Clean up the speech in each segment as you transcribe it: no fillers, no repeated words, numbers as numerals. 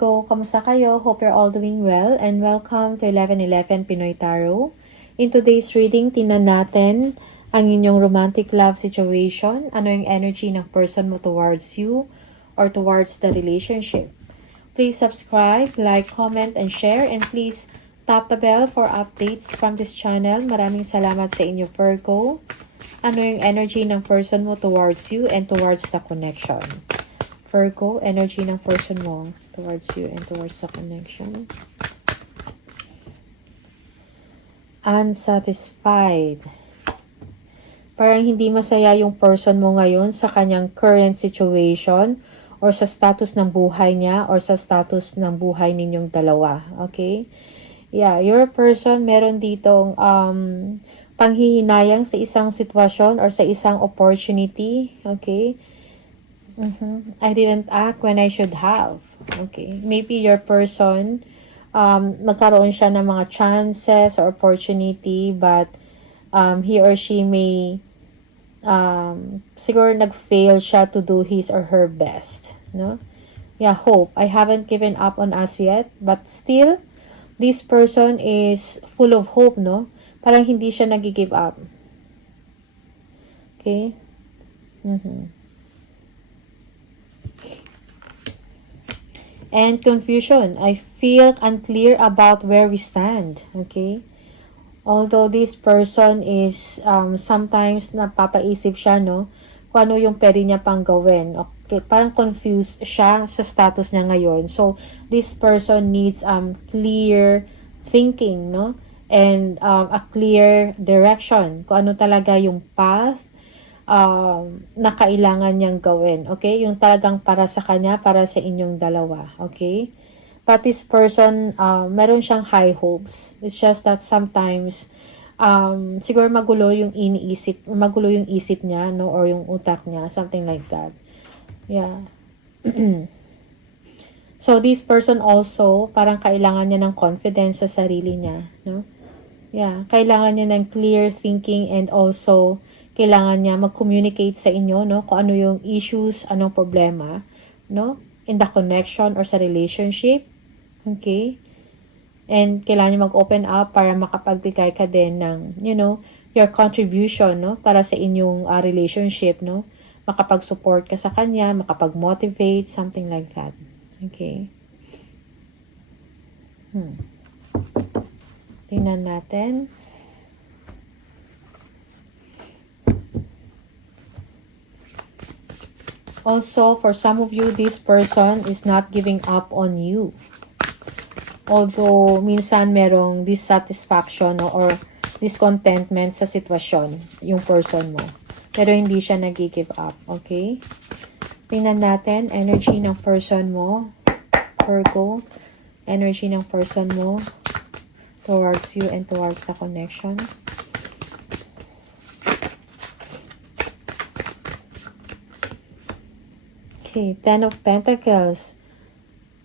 Virgo, kamusta kayo? Hope you're all doing well and welcome to 1111 Pinoy Tarot. In today's reading, tingnan natin ang inyong romantic love situation. Ano yung energy ng person mo towards you or towards the relationship. Please subscribe, like, comment, and share. And please tap the bell for updates from this channel. Maraming salamat sa inyo, Virgo. Ano yung energy ng person mo towards you and towards the connection. Virgo, energy ng person mo towards you and towards the connection. Unsatisfied. Parang hindi masaya yung person mo ngayon sa kanyang current situation or sa status ng buhay niya or sa status ng buhay ninyong dalawa. Okay? Yeah, your person meron ditong panghihinayang sa isang sitwasyon or sa isang opportunity. Okay? I didn't act when I should have. Okay. Maybe your person, nagkaroon siya ng mga chances or opportunity, but he or she may, siguro nag-fail siya to do his or her best. No? Yeah, hope. I haven't given up on us yet, but still, this person is full of hope, no? Parang hindi siya nag-give up. Okay? And confusion. I feel unclear about where we stand. Okay? Although this person is sometimes napapaisip siya, no? Kung ano yung pwede niya pang gawin. Okay? Parang confused siya sa status niya ngayon. So, this person needs clear thinking, no? And a clear direction. Kung ano talaga yung path na kailangan niyang gawin. Okay? Yung talagang para sa kanya, para sa inyong dalawa. Okay? But this person, meron siyang high hopes. It's just that sometimes, siguro magulo yung isip niya, no? Or yung utak niya, something like that. Yeah. So, this person also, parang kailangan niya ng confidence sa sarili niya, no? Yeah. Kailangan niya ng clear thinking and also kailangan niya mag-communicate sa inyo, no? Kung ano yung issues, anong problema, no? In the connection or sa relationship. Okay? And kailangan niya mag-open up para makapagbigay ka din ng, you know, your contribution, no? Para sa inyong relationship, no? Makapag-support ka sa kanya, makapag-motivate, something like that. Okay? Tingnan natin. Also, for some of you, this person is not giving up on you. Although, minsan merong dissatisfaction, no, or discontentment sa sitwasyon, yung person mo. Pero hindi siya nag-give up, okay? Tingnan natin, energy ng person mo, Virgo. Energy ng person mo towards you and towards the connection. Okay, Ten of Pentacles.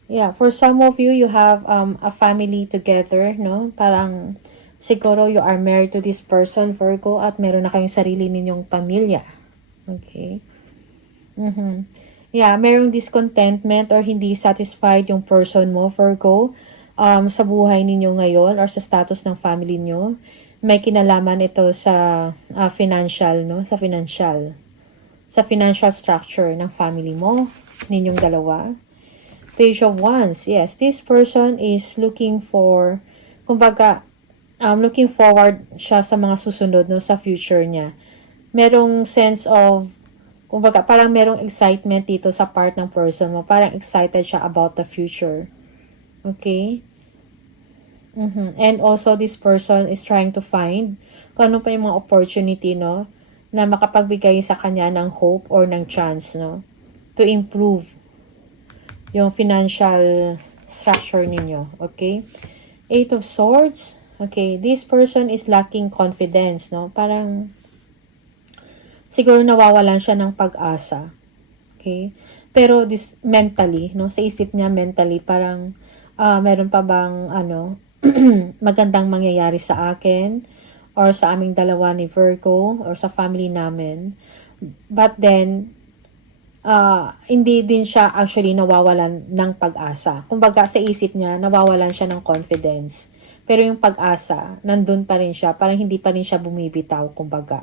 Yeah, for some of you, you have a family together, no? Parang siguro you are married to this person, Virgo, at meron na kayong sarili ninyong pamilya. Okay? Yeah, merong discontentment or hindi satisfied yung person mo, Virgo, sa buhay ninyo ngayon or sa status ng family nyo. May kinalaman ito sa financial, no? Sa financial structure ng family mo, ninyong dalawa. Page of Wands, yes, this person is looking for, kumbaga, looking forward siya sa mga susunod, no, sa future niya. Merong sense of, kumbaga, parang merong excitement dito sa part ng person mo. Parang excited siya about the future. Okay? And also, this person is trying to find kung ano pa yung mga opportunity, no, na makapagbigay sa kanya ng hope or ng chance, no, to improve yung financial structure ninyo. Okay? Eight of Swords. Okay, this person is lacking confidence, no? Parang siguro nawawalan siya ng pag-asa. Okay? Pero this mentally, no? Sa isip niya mentally, parang meron pa bang magandang mangyayari sa akin or sa aming dalawa ni Virgo or sa family namin. But then hindi din siya actually nawawalan ng pag-asa. Kumbaga sa isip niya, nawawalan siya ng confidence. Pero yung pag-asa, nandun pa rin siya. Parang hindi pa rin siya bumibitaw, kumbaga.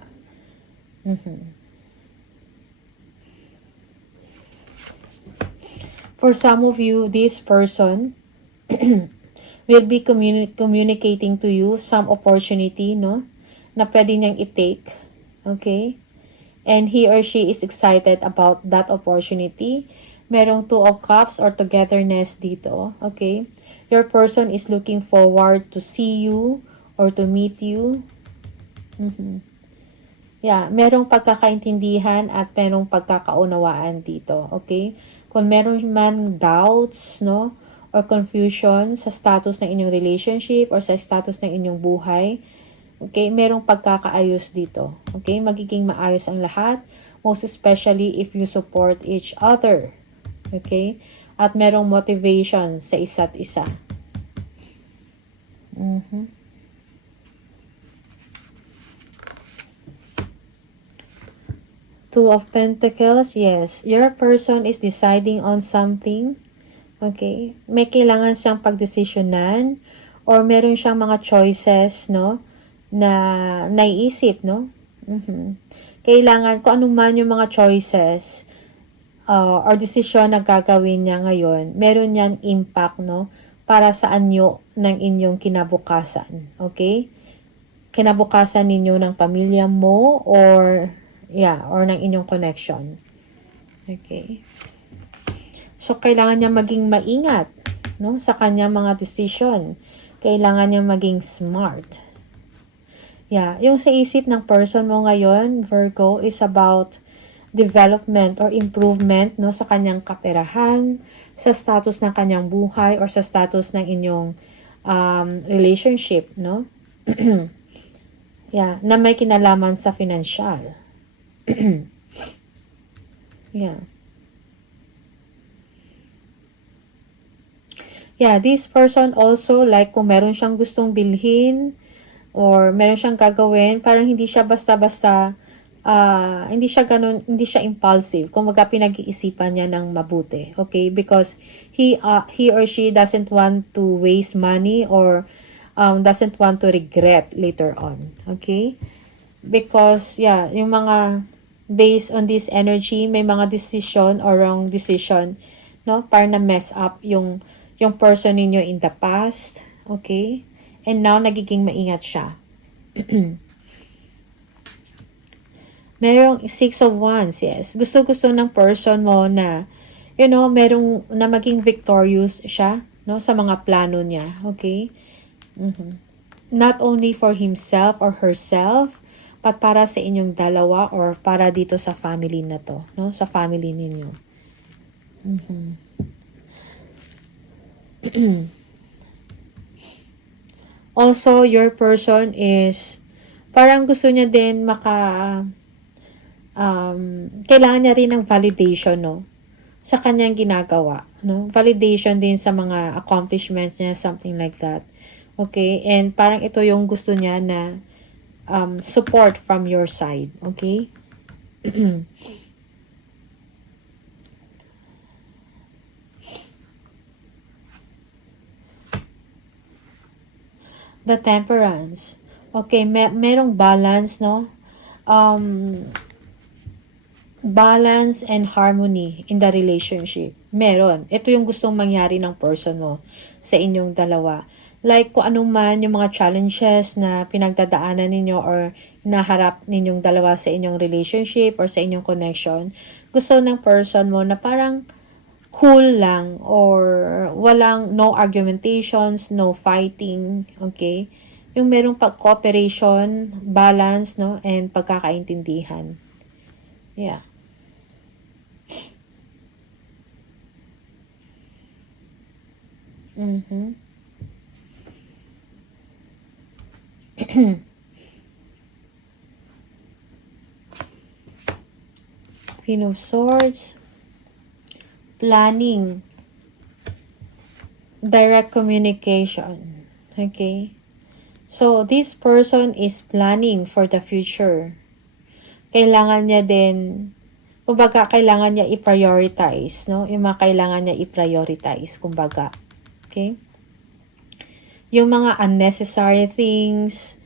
For some of you, this person will be communicating to you some opportunity, no? Na pwede niyang i-take. Okay? And he or she is excited about that opportunity. Merong Two of Cups or togetherness dito. Okay? Your person is looking forward to see you or to meet you. Yeah, merong pagkakaintindihan at merong pagkakaunawaan dito. Okay? Kung meron man doubts, no? Or confusion sa status ng inyong relationship or sa status ng inyong buhay, okay, merong pagkakaayos dito. Okay, magiging maayos ang lahat, most especially if you support each other. Okay, at merong motivation sa isa't isa. Two of Pentacles, yes. Your person is deciding on something. Okay, may kailangan siyang pagdesisyonan or meron siyang mga choices, no? Na naiisip, no? Kailangan, kung ano man yung mga choices or desisyon na gagawin niya ngayon, meron niyang impact, no? Para sa anyo ng inyong kinabukasan. Okay? Kinabukasan ninyo ng pamilya mo or ng inyong connection. Okay? So, kailangan niya maging maingat, no? Sa kanyang mga decision. Kailangan niya maging smart. Yung sa isip ng person mo ngayon, Virgo, is about development or improvement, no, sa kanyang kaperahan, sa status ng kanyang buhay, or sa status ng inyong relationship, no? Na may kinalaman sa financial. This person also, like kung meron siyang gustong bilhin, or meron siyang gagawin, parang hindi siya basta-basta, hindi siya impulsive. Kumbaga pinag-iisipan niya ng mabuti. Okay? Because he or she doesn't want to waste money or doesn't want to regret later on. Okay? Because, yung mga, based on this energy, may mga decision or wrong decision, no? Para na mess up yung person ninyo in the past. Okay? And now, nagiging maingat siya. Merong Six of Wands, yes. Gusto-gusto ng person mo na, merong na maging victorious siya, no, sa mga plano niya. Okay? Not only for himself or herself, but para sa inyong dalawa or para dito sa family na to, no, sa family ninyo. Also, your person is parang gusto niya din kailangan niya rin ng validation, no, sa kanyang ginagawa, no? Validation din sa mga accomplishments niya, something like that. Okay? And parang ito yung gusto niya na support from your side. Okay? The Temperance. Okay, merong balance, no? Balance and harmony in the relationship. Meron. Ito yung gustong mangyari ng person mo sa inyong dalawa. Like, kung anong man yung mga challenges na pinagdadaanan ninyo or naharap ninyong dalawa sa inyong relationship or sa inyong connection, gusto ng person mo na parang cool lang or no argumentations, no fighting, okay? Yung merong cooperation, balance, no, and pagkakaintindihan. Queen of Swords. Planning. Direct communication. Okay? So, this person is planning for the future. Kailangan niya din kumbaga, kailangan niya i-prioritize, no? Yung mga kailangan niya i-prioritize, kumbaga. Okay? Yung mga unnecessary things,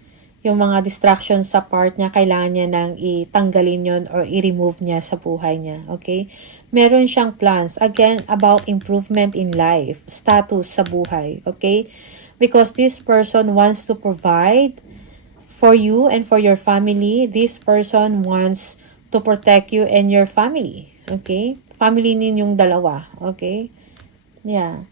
yung mga distractions sa part niya, kailangan niya nang itanggalin yon or i-remove niya sa buhay niya. Okay? Meron siyang plans. Again, about improvement in life, status sa buhay. Okay? Because this person wants to provide for you and for your family. This person wants to protect you and your family. Okay? Family ninyong dalawa. Okay? Yeah.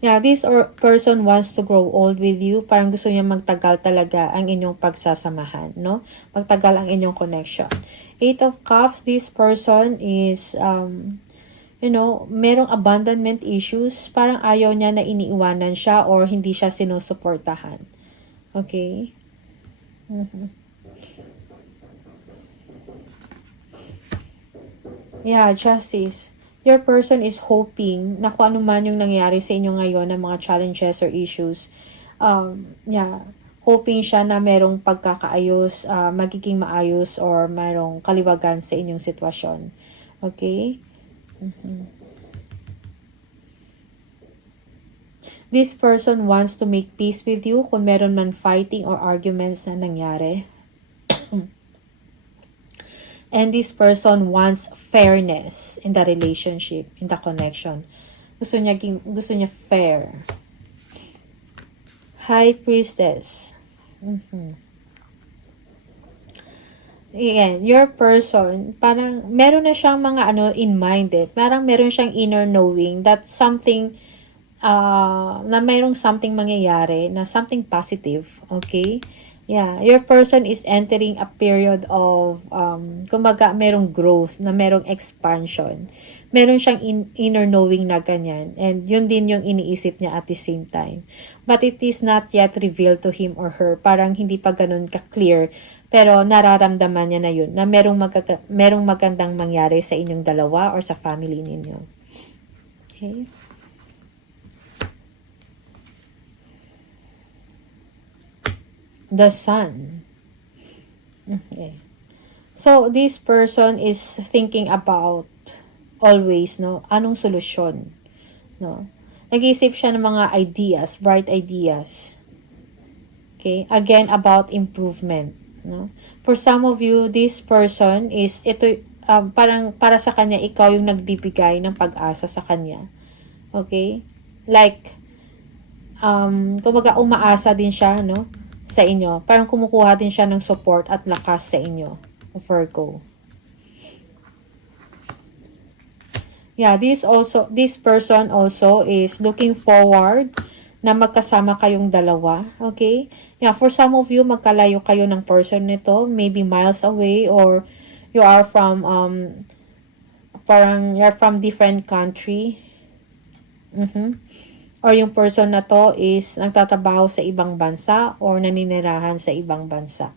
Yeah, this person wants to grow old with you. Parang gusto niya magtagal talaga ang inyong pagsasamahan, no? Magtagal ang inyong connection. Eight of Cups, this person is, merong abandonment issues. Parang ayaw niya na iniiwanan siya or hindi siya sinusuportahan. Okay? Yeah, Justice. Your person is hoping na kung ano man yung nangyari sa inyo ngayon ng mga challenges or issues, hoping siya na merong pagkakaayos, magiging maayos or merong kaliwagan sa inyong sitwasyon. Okay? This person wants to make peace with you kung meron man fighting or arguments na nangyari. And this person wants fairness in the relationship, in the connection. Gusto niya fair. High Priestess. Again, your person, parang meron na siyang mga in mind eh. Parang meron siyang inner knowing that something, na mayroong something mangyayari, na something positive. Okay? Yeah, your person is entering a period of, kumbaga, merong growth, na merong expansion. Meron siyang inner knowing na ganyan. And yun din yung iniisip niya at the same time. But it is not yet revealed to him or her. Parang hindi pa ganun ka-clear. Pero nararamdaman niya na yun, na merong magandang mangyari sa inyong dalawa or sa family ninyo. Okay? The Sun. Okay. So, this person is thinking about always, no? Anong solusyon? No? Nag-iisip siya ng mga ideas, bright ideas. Okay? Again, about improvement. No? For some of you, this person is, parang para sa kanya, ikaw yung nagbibigay ng pag-asa sa kanya. Okay? Like, kumbaga umaasa din siya, no? Sa inyo. Parang kumukuha din siya ng support at lakas sa inyo. Virgo. Yeah, this person also is looking forward na magkasama kayong dalawa. Okay? Yeah, for some of you, magkalayo kayo ng person nito. Maybe miles away or you are from, parang you're from different country. Or yung person na to is nagtatrabaho sa ibang bansa or naninirahan sa ibang bansa.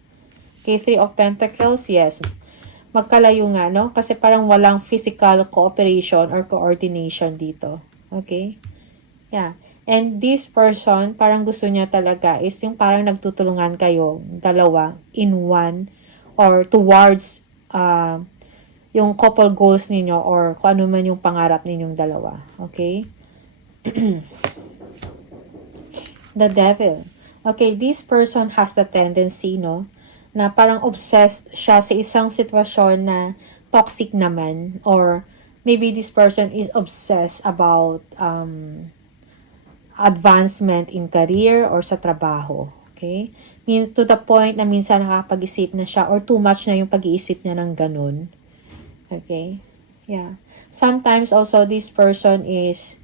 Okay, Three of Pentacles, yes. Magkalayo nga, no? Kasi parang walang physical cooperation or coordination dito. Okay? Yeah. And this person, parang gusto niya talaga is yung parang nagtutulungan kayo, dalawa, in one, or towards yung couple goals ninyo or kung ano man yung pangarap ninyong dalawa. Okay? The Devil. Okay, this person has the tendency, no, na parang obsessed siya sa isang sitwasyon na toxic naman, or maybe this person is obsessed about advancement in career or sa trabaho. Okay? Means to the point na minsan nakapag-isip na siya or too much na yung pag-iisip niya ng ganun. Okay? Yeah. Sometimes also this person is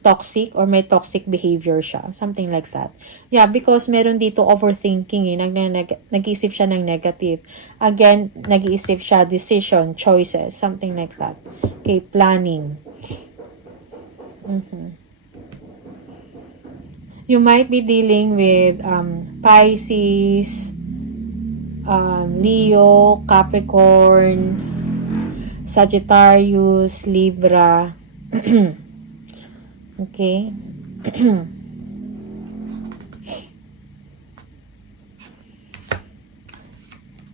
toxic or may toxic behavior siya. Something like that. Yeah, because meron dito overthinking eh. Nag-iisip siya ng negative. Again, nag-iisip siya decision, choices, something like that. Okay, planning. You might be dealing with Pisces, Leo, Capricorn, Sagittarius, Libra. Okay.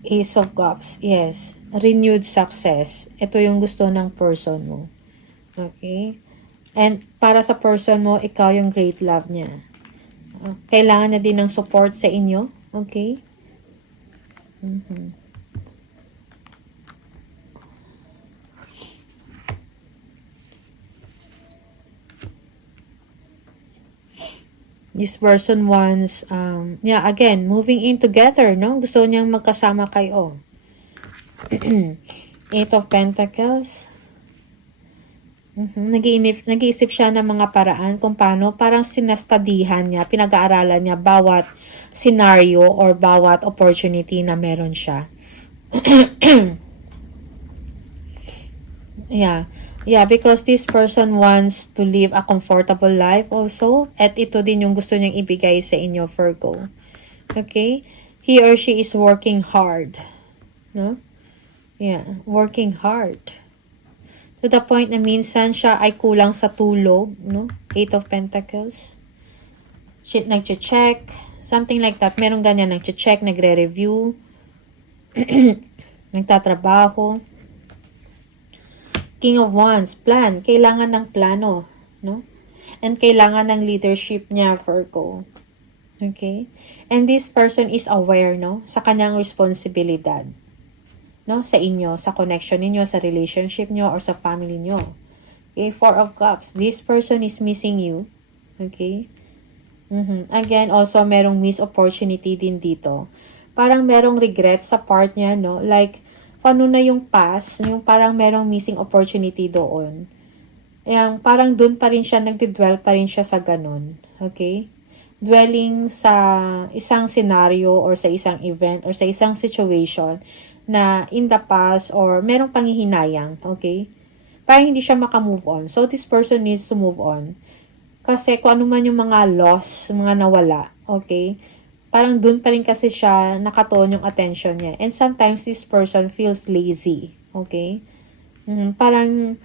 Ace of Cups. Yes. Renewed success. Ito yung gusto ng person mo. Okay? And para sa person mo, ikaw yung great love niya. Kailangan niya din ng support sa inyo. Okay? This person wants, again, moving in together, no? Gusto niyang magkasama kayo. Eight of Pentacles. Nag-iisip siya ng mga paraan kung paano, parang sinastadihan niya, pinag-aaralan niya bawat scenario or bawat opportunity na meron siya. Yeah, because this person wants to live a comfortable life also. At ito din yung gusto niyang ibigay sa inyo, Virgo. Okay? He or she is working hard. No? Yeah, working hard. To the point na minsan siya ay kulang sa tulog. No? Eight of Pentacles. Nag-check. Something like that. Merong ganyan. Nag-check, nagre-review. Nagtatrabaho. King of Wands, plan. Kailangan ng plano, no? And kailangan ng leadership niya, Virgo. Okay? And this person is aware, no? Sa kanyang responsibilidad. No? Sa inyo, sa connection ninyo, sa relationship nyo, or sa family nyo. Okay? Four of Cups. This person is missing you. Okay? Again, also, merong missed opportunity din dito. Parang merong regret sa part niya, no? Like, paano na yung past, yung parang merong missing opportunity doon. Yang parang doon pa rin siya, nagdidwell pa rin siya sa ganun. Okay? Dwelling sa isang scenario or sa isang event or sa isang situation na in the past or merong panghihinayang. Okay? Parang hindi siya makamove on. So, this person needs to move on. Kasi kung ano man yung mga loss, mga nawala. Okay? Parang dun pa rin kasi siya nakatuon yung attention niya. And sometimes this person feels lazy. Okay? Parang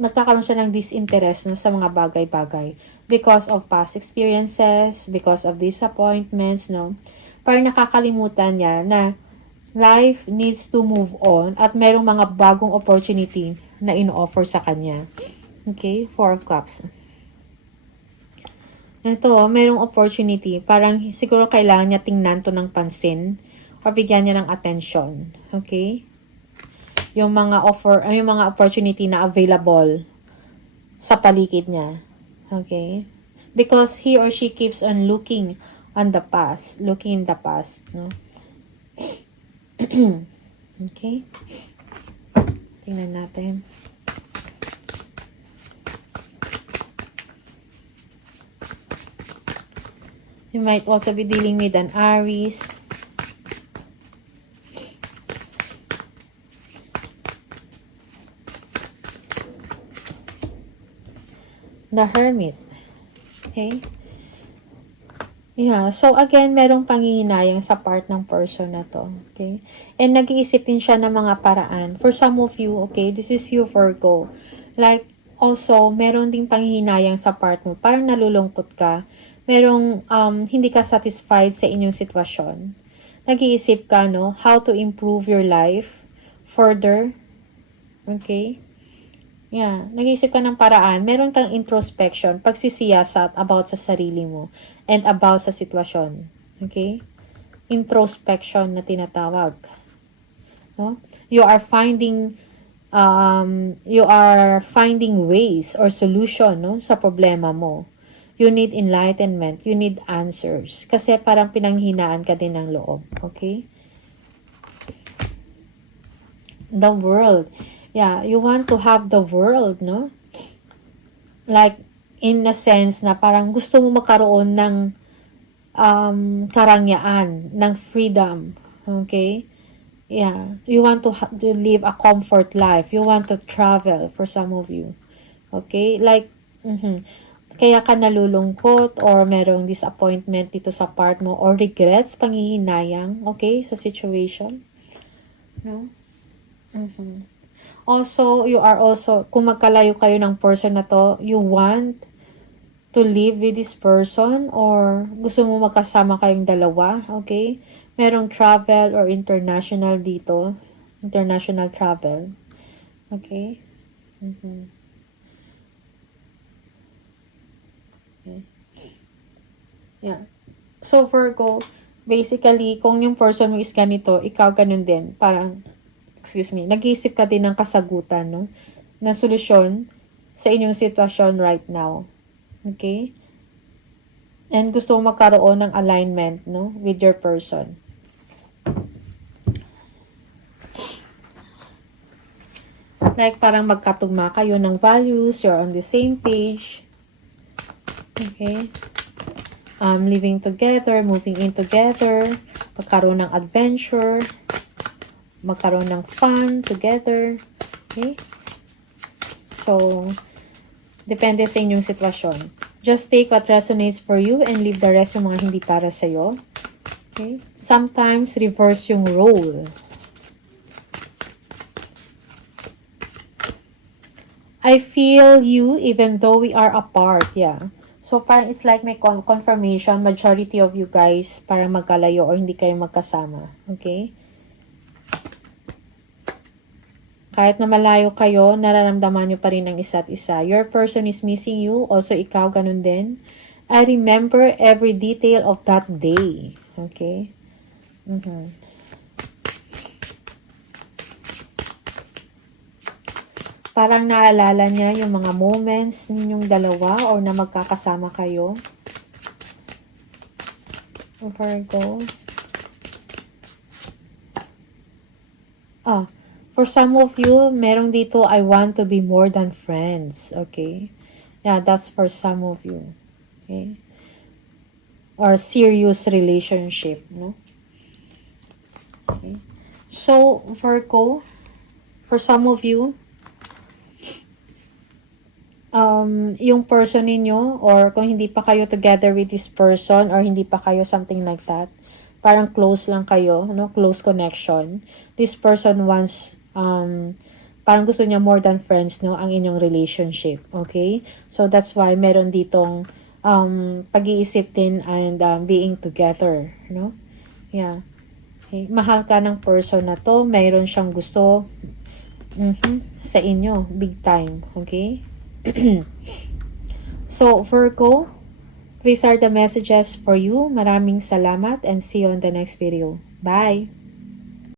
nagkakaroon siya ng disinterest, no, sa mga bagay-bagay. Because of past experiences, because of disappointments, no. Parang nakakalimutan niya na life needs to move on at merong mga bagong opportunity na in-offer sa kanya. Okay? Four of Cups. Ito, merong opportunity. Parang siguro kailangan niya tingnan to ng pansin or bigyan niya ng attention. Okay? Yung mga yung mga opportunity na available sa paligid niya. Okay? Because he or she keeps on looking on the past. Looking in the past. No? Okay? Tingnan natin. You might also be dealing with an Aries. The Hermit. Okay? Yeah. So, again, merong panghihinayang sa part ng person na to. Okay? And nag-iisip din siya ng mga paraan. For some of you, okay, this is you, Virgo. Like, also, meron ding panghihinayang sa part mo. Parang nalulungkot ka. Merong hindi ka satisfied sa inyong sitwasyon. Nag-iisip ka, no? How to improve your life further. Okay? Yeah. Nag-iisip ka ng paraan. Meron kang introspection, pagsisiyasat about sa sarili mo and about sa sitwasyon. Okay? Introspection na tinatawag. No? You are finding ways or solution, no, sa problema mo. You need enlightenment. You need answers. Kasi parang pinanghinaan ka din ng loob. Okay? The world. Yeah, you want to have the world, no? Like, in a sense na parang gusto mo magkaroon ng karangyaan, ng freedom. Okay? Yeah. You want to live a comfort life. You want to travel for some of you. Okay? Like, kaya ka nalulungkot or merong disappointment dito sa part mo or regrets, panghihinayang, okay, sa situation. No? Also, you are also, kung magkalayo kayo ng person na to, you want to live with this person or gusto mo magkasama kayong dalawa, okay? Merong travel or international dito. International travel. Okay? Okay. Yeah. So, Virgo, basically, kung yung person mo is ganito, ikaw ganun din. Parang, nag-iisip ka din ng kasagutan, no? Na solusyon sa inyong sitwasyon right now. Okay? And gusto mo magkaroon ng alignment, no? With your person. Like, parang magkatugma kayo ng values, you're on the same page. Okay? Living together, moving in together, magkaroon ng adventure, magkaroon ng fun together. Okay? So, depende sa inyong sitwasyon. Just take what resonates for you and leave the rest yung mga hindi para sa'yo. Okay? Sometimes, reverse yung role. I feel you even though we are apart. Yeah. So, parang it's like may confirmation, majority of you guys, parang magkalayo or hindi kayo magkasama. Okay? Kahit na malayo kayo, nararamdaman nyo pa rin ang isa't isa. Your person is missing you. Also, ikaw, ganun din. I remember every detail of that day. Okay? Parang naalala niya yung mga moments ninyong dalawa or na magkakasama kayo. Virgo. For some of you, merong dito, I want to be more than friends. Okay? Yeah, that's for some of you. Okay? Or serious relationship, no? Okay? So, Virgo, for some of you, yung person ninyo, or kung hindi pa kayo together with this person, or hindi pa kayo something like that, parang close lang kayo, no? Close connection. This person wants, parang gusto niya more than friends, no? Ang inyong relationship. Okay? So, that's why meron ditong pag-iisip din and being together, no? Yeah. Okay. Mahal ka ng person na to, mayroon siyang gusto sa inyo, big time. Okay? So, Virgo, these are the messages for you. Maraming salamat and see you on the next video. Bye!